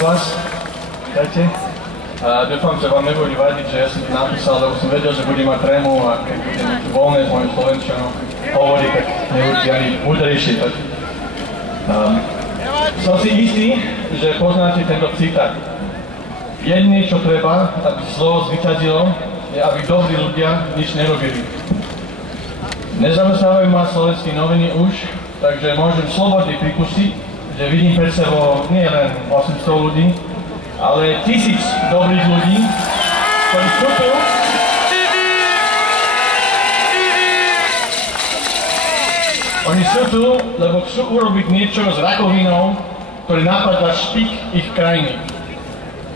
vás. Vítajte. Dúfam, že vám nebude vadiť, že ja som to napísal, lebo som vedel, že budem mať trému a keď budem voľné s mojim slovenčanom hovoriť, tak nebudete ani múdrejšie. Som si istý, že poznáte tento citát. Jediné, čo treba, aby zlo zvyťazilo, je, aby dobrí ľudia nič nerobili. Nezamestnávajú ma slovenské noviny už, takže môžem slobodne pripustiť, že vidím pred sebou nie len 800 ľudí, ale 1000 dobrých ľudí, ktorí sú tu. Oni sú tu, lebo chcú urobiť niečo s rakovinou, ktorý napadla špik ich krajiny.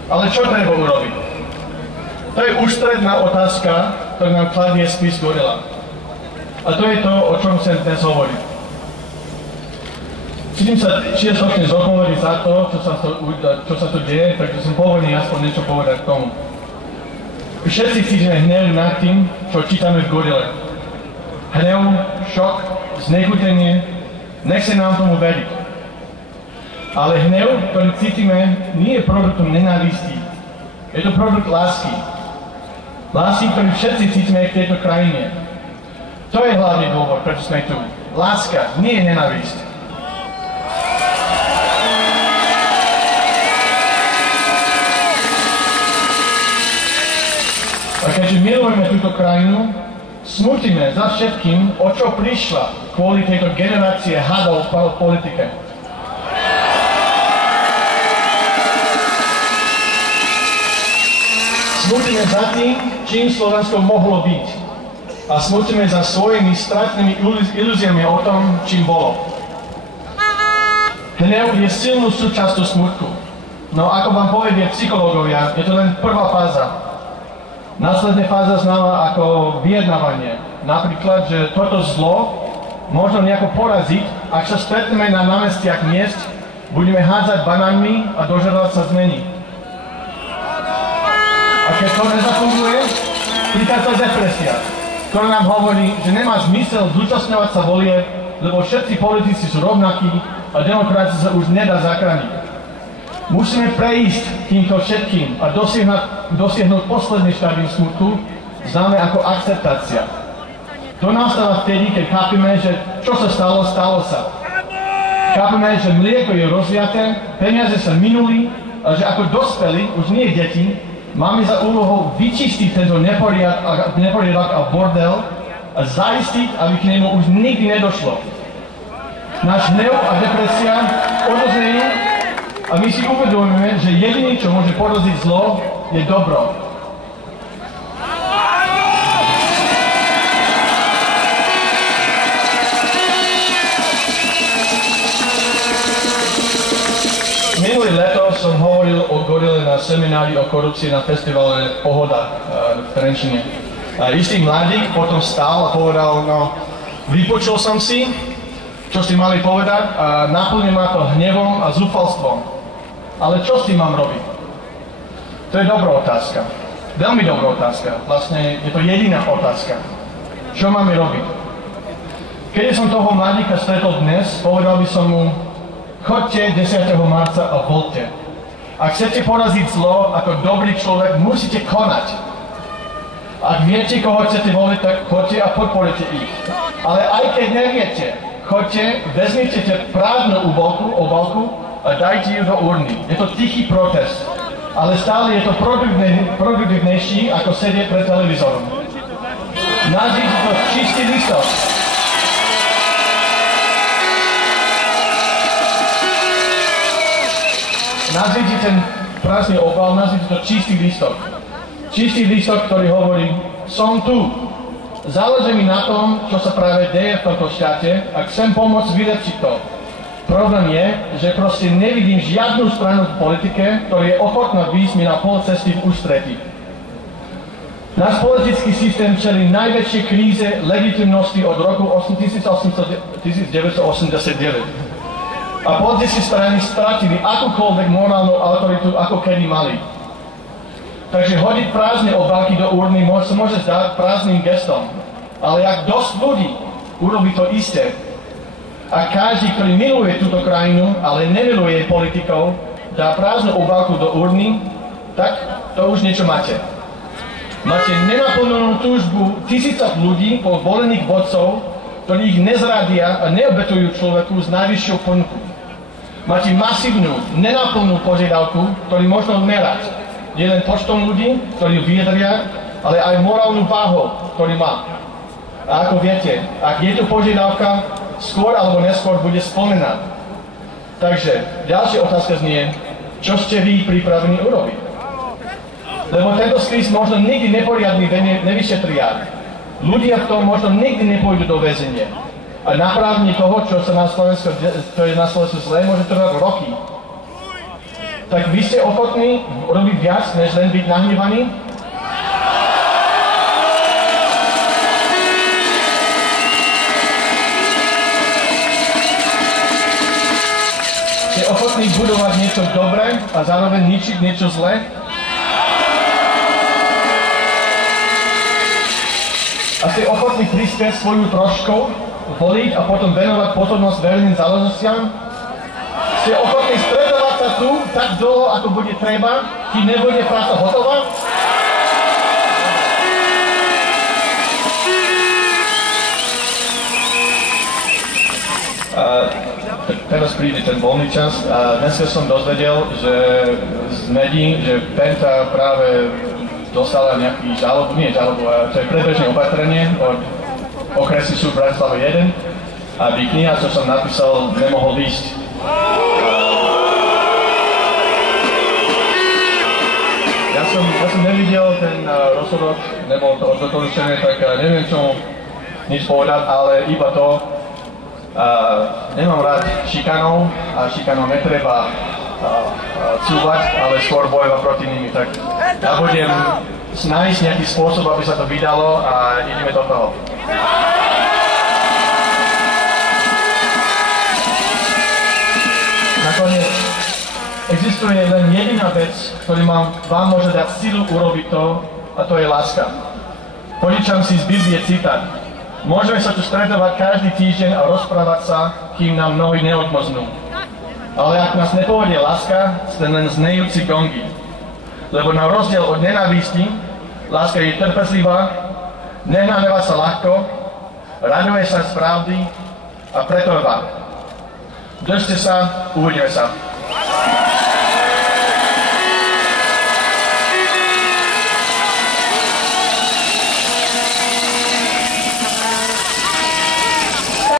Ale čo treba urobiť? To je ústredná otázka, ktorú nám kladie spis Gorila. A to je to, o čom chcem dnes hovoriť. Cítim sa čiastočne zodpovedný za to, čo sa tu deje, takže som povolený aspoň niečo povedať k tomu. Všetci cítime hnev nad tým, čo čítame v Gorile. Hnev, šok, znechutenie, nechce nám tomu veriť. Ale hnev, ktorý cítime, nie je produktom nenávistí. Je to produkt lásky. Lásky, ktorý všetci cítime v tejto krajine. To je hlavný dôvod, prečo sme tu. Láska, nie je nenávisť. A keďže milujeme túto krajinu, smutíme za všetkým, o čo prišla kvôli tejto generácie hadov v politike. Smutíme za tým, čím Slovensko mohlo byť. A smutíme za svojimi stratenými ilúziami o tom, čím bolo. Hnev je silnú súčasťou smutku. No ako vám povedia psychológovia, je to len prvá fáza. Následná fáza znamená ako vyjednávanie. Napríklad, že toto zlo možno nejako poraziť, ak sa stretneme na námestiach miest, budeme hádzať banánmi a dožadovať sa zmeny. A keď to nezafunguje, prichádza depresia, ktorá nám hovorí, že nemá zmysel zúčastňovať sa volie, lebo všetci politici sú rovnakí a demokracia sa už nedá zachrániť. Musíme prejsť týmto všetkým a dosiahnuť posledný štádium smutku, známe ako akceptácia. To nastáva vtedy, keď chápeme, že čo sa stalo, stalo sa. Chápeme, že mlieko je rozliaté, peniaze sa minuli a že ako dospelí, už nie deti, máme za úlohou vyčistiť tento neporiadok a bordel a zaistiť, aby k nemu už nikdy nedošlo. Náš hnev a depresia odoznejú a my si uvedomíme, že jediné, čo môže poraziť zlo, je dobro. Minulý leto som hovoril o Gorile na seminári o korupcii na festivale Pohoda v Trenčine. Istý mladík potom stál a povedal, no vypočul som si, čo ste mali povedať a naplne ma to hnevom a zúfalstvom. Ale čo s tým mám robiť? To je dobrá otázka. Veľmi dobrá otázka. Vlastne je to jediná otázka. Čo máme robiť? Keď som toho mladíka stretol dnes, povedal by som mu, choďte 10. marca a voľte. Ak chcete poraziť zlo ako dobrý človek, musíte konať. Ak viete, koho chcete voliť, tak choďte a podporite ich. Ale aj keď neviete, choďte, vezmite prázdnu obálku a dajte ju do urny. Je to tichý protest, ale stále je to produktívnejší, ako sedieť pred televízorom. Nazvite to čistý listok. Nazvite ten prázdny obal, nazvite to čistý listok. Čistý listok, ktorý hovorí, som tu. Záleží mi na tom, čo sa práve deje v tomto štáte a chcem pomôcť vylepšiť to. Problém je, že proste nevidím žiadnu stranu v politike, ktorá je ochotná výjsť mi na pol cesty v ústretí. Náš politický systém čelí najväčšej kríze legitimnosti od roku 1989. A politické strany stratili akúkoľvek morálnu autoritu, ako kedy mali. Takže hodiť prázdne obálky do urny sa môže zdať prázdnym gestom. Ale ak dosť ľudí urobí to isté, a každý, ktorý miluje túto krajinu, ale nemiluje jej politikov, dá prázdnu obálku do urny, tak to už niečo máte. Máte nenaplnenú túžbu tisícok ľudí po volených vodcov, ktorí ich nezradia a neobetujú človeku s najvyššou ponuku. Máte masívnu, nenaplnú požiadavku, ktorý možno merať. Nie len počtom ľudí, ktorí ju vyjadria, ale aj morálnu váhu, ktorý má. A ako viete, ak je tu požiadavka, skôr alebo neskôr bude splnená. Takže ďalšia otázka znie, čo ste vy pripravení urobiť? Lebo tento spis možno nikdy neporiadne nevyšetria. Ľudia v tom možno nikdy nepôjdu do väzenia. A napravenie toho, čo je na Slovensku zlé, môže trvať roky. Tak vy ste ochotní robiť viac, než len byť nahnevaní? Ste ochotní budovať niečo dobré a zároveň ničiť niečo zlé? A ste ochotní prispieť svoju troškou, voliť a potom venovať pozornosť verejným záležitostiam? Ste ochotní stredovať sa tu tak dlho, ako bude treba, kým nebude práca hotová? Teraz príde ten voľný čas a dneska som dozvedel, že z médií, že Penta práve dostala nejaký žalobu, to je predbežné opatrenie od okresný súd Bratislava 1, aby kniha, čo som napísal, nemohol výjsť. Ja som nevidel ten rozsudok, nebol to dokončené, tak neviem čomu nič povedať, ale iba to, nemám rád šikanov a šikanov netreba cúvať, ale skôr bojovať proti nimi, tak ja budem nájsť nejaký spôsob, aby sa to vydalo a ideme do toho. Nakoniec existuje len jediná vec, ktorá vám môže dať silu urobiť to, a to je láska. Požičam si z Biblie citát. Môžeme sa tu stretávať každý týždeň a rozprávať sa, kým nám nohy neodmoznú. Ale ak nás nepovedie láska, ste len znejúci gongy. Lebo na rozdiel od nenávisti, láska je trpezlivá, nehnevá sa ľahko, raduje sa z pravdy a pretrvá. Držte sa, uvidíme sa.